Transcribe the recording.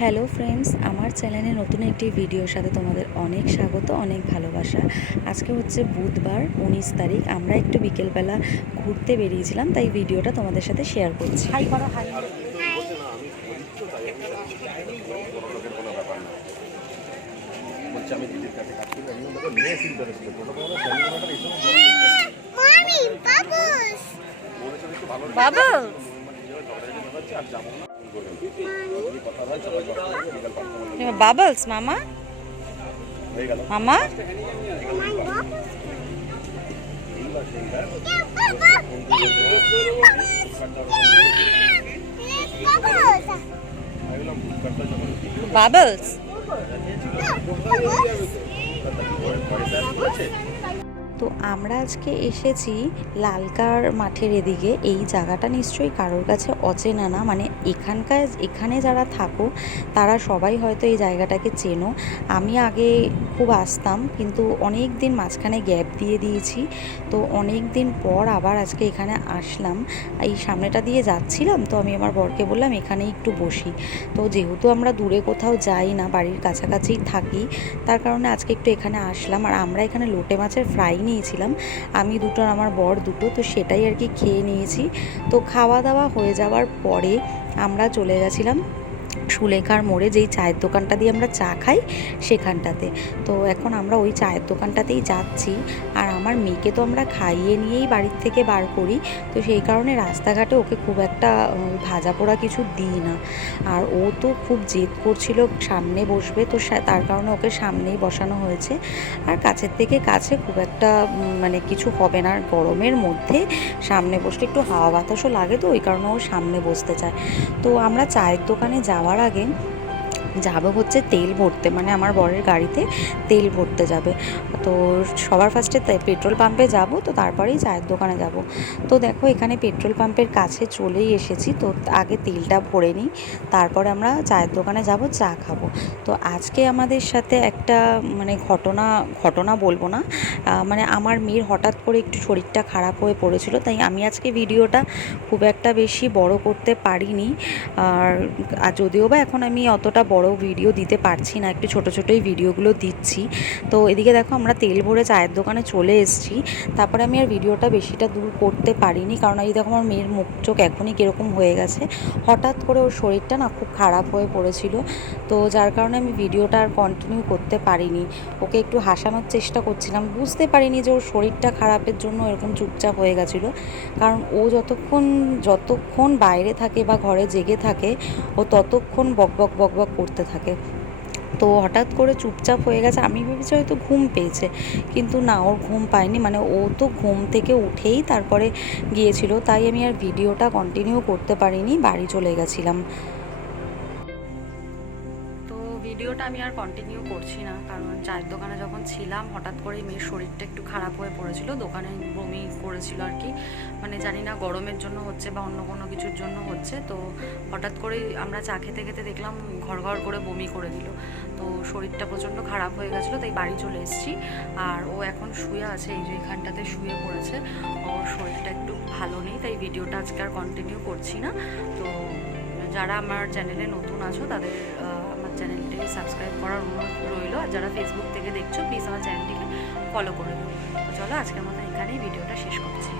Hello friends, আমার চ্যানেলে নতুন একটি ভিডিওর সাথে তোমাদের অনেক স্বাগত, অনেক ভালোবাসা। আজকে হচ্ছে বুধবার 19 তারিখ। আমরা একটু বিকেলবেলা ঘুরতে বেরিয়েছিলাম, তাই ভিডিওটা তোমাদের সাথে শেয়ার করছি। হাই করো, হাই। বাবলস মামা, মামা বাবলস। তো আমরা আজকে এসেছি লালকার মাঠের এদিকে। এই জায়গাটা নিশ্চয়ই কারোর কাছে অচেনা না, মানে এখানে যারা থাকো তারা সবাই হয়তো এই জায়গাটাকে চেনো। আমি আগে খুব আসতাম, কিন্তু অনেক দিন মাঝখানে গ্যাপ দিয়ে দিয়েছি। তো অনেক দিন পর আবার আজকে এখানে আসলাম। এই সামনেটা দিয়ে যাচ্ছিলাম, তো আমি আমার বরকে বললাম এখানেই একটু বসি। তো যেহেতু আমরা দূরে কোথাও যাই না, বাড়ির কাছাকাছিই থাকি, তার কারণে আজকে একটু এখানে আসলাম। আর আমরা এখানে লোটে মাছের ফ্রাই নিয়েছিলাম, আমি দুটো আর আমার বর দুটো, তো সেটাই আর কি খেয়ে নিয়েছি। তো খাওয়া দাওয়া হয়ে যাওয়ার পরে আমরা চলে গেছিলাম সুলেখার মোড়ে, যেই চায়ের দোকানটা দিয়ে আমরা চা খাই সেখানটাতে। তো এখন আমরা ওই চায়ের দোকানটাতেই যাচ্ছি। আর আমার মেয়েকে তো আমরা খাইয়ে নিয়েই বাড়ির থেকে বার করি, তো সেই কারণে রাস্তাঘাটে ওকে খুব একটা ভাজা পোড়া কিছু দিই না। আর ও তো খুব জেদ করছিল সামনে বসবে, তো তার কারণে ওকে সামনেই বসানো হয়েছে। আর কাছের থেকে কাছে খুব একটা মানে কিছু হবে না, গরমের মধ্যে সামনে বসলে একটু হাওয়া বাতাসও লাগে, তো ওই কারণে ও সামনে বসতে চায়। তো আমরা চায়ের দোকানে যাওয়ার আগে যাবো হচ্ছে তেল ভরতে, মানে আমার বরের গাড়িতে তেল ভরতে যাবে। তো সবার ফার্স্টে পেট্রোল পাম্পে যাব, তো তারপরেই চায়ের দোকানে যাব। তো দেখো এখানে পেট্রোল পাম্পের কাছে চলেই এসেছি। তো আগে তেলটা ভরে নিই, তারপরে আমরা চায়ের দোকানে যাব, চা খাবো। তো আজকে আমাদের সাথে একটা মানে ঘটনা বলবো না, মানে আমার মেয়ের হঠাৎ করে একটু শরীরটা খারাপ হয়ে পড়েছিল, তাই আমি আজকে ভিডিওটা খুব একটা বেশি বড় করতে পারিনি। আর যদিও বা এখন আমি অতটা বড় ভিডিও দিতে পারছি না, একটু ছোটো ছোটোই ভিডিওগুলো দিচ্ছি। তো এদিকে দেখো আমরা তেল ভরে চায়ের দোকানে চলে এসেছি। তারপরে আমি আর ভিডিওটা বেশিটা দূর করতে পারিনি, কারণ এই দেখো আমার মেয়ের মুখ চোখ এখনই কীরকম হয়ে গেছে। হঠাৎ করে ওর শরীরটা না খুব খারাপ হয়ে পড়েছিল, তো যার কারণে আমি ভিডিওটা আর কন্টিনিউ করতে পারিনি। ওকে একটু হাসানোর চেষ্টা করছিলাম, বুঝতে পারিনি যে ওর শরীরটা খারাপের জন্য এরকম চুপচাপ হয়ে গেছিলো। কারণ ও যতক্ষণ বাইরে থাকে বা ঘরে জেগে থাকে, ও ততক্ষণ বকবক বকবক করতে থাকে। তো হঠাৎ করে চুপচাপ হয়ে গেছে, আমি ভেবেছি হয়তো ঘুম পেয়েছে, কিন্তু না, ওর ঘুম পায়নি। মানে ও তো ঘুম থেকে উঠেই তারপরে গিয়েছিল, তাই আমি আর ভিডিওটা কন্টিনিউ করতে পারিনি, বাড়ি চলে গেছিলাম। ভিডিওটা আমি আর কন্টিনিউ করছি না, কারণ চায়ের দোকানে যখন ছিলাম হঠাৎ করেই মেয়ের শরীরটা একটু খারাপ হয়ে পড়েছিল, দোকানে বমি করেছিল আর কি। মানে জানি না গরমের জন্য হচ্ছে বা অন্য কোনো কিছুর জন্য হচ্ছে। তো হঠাৎ করেই আমরা চা খেতে খেতে দেখলাম ঘর ঘর করে বমি করে দিল। তো শরীরটা প্রচণ্ড খারাপ হয়ে গেছিলো, তাই বাড়ি চলে এসেছি। আর ও এখন শুয়ে আছে, এই যে এখানটাতে শুয়ে পড়েছে। ওর শরীরটা একটু ভালো নেই, তাই ভিডিওটা আজকে আর কন্টিনিউ করছি না। তো যারা আমার চ্যানেলে নতুন আছো তাদের আমার চ্যানেলটিকে সাবস্ক্রাইব করার অনুরোধ রইল। আর যারা ফেসবুক থেকে দেখছো প্লিজ আমার চ্যানেলটিকে ফলো করে দিও। তো চলো আজকের মতো এখানেই ভিডিওটা শেষ করছি।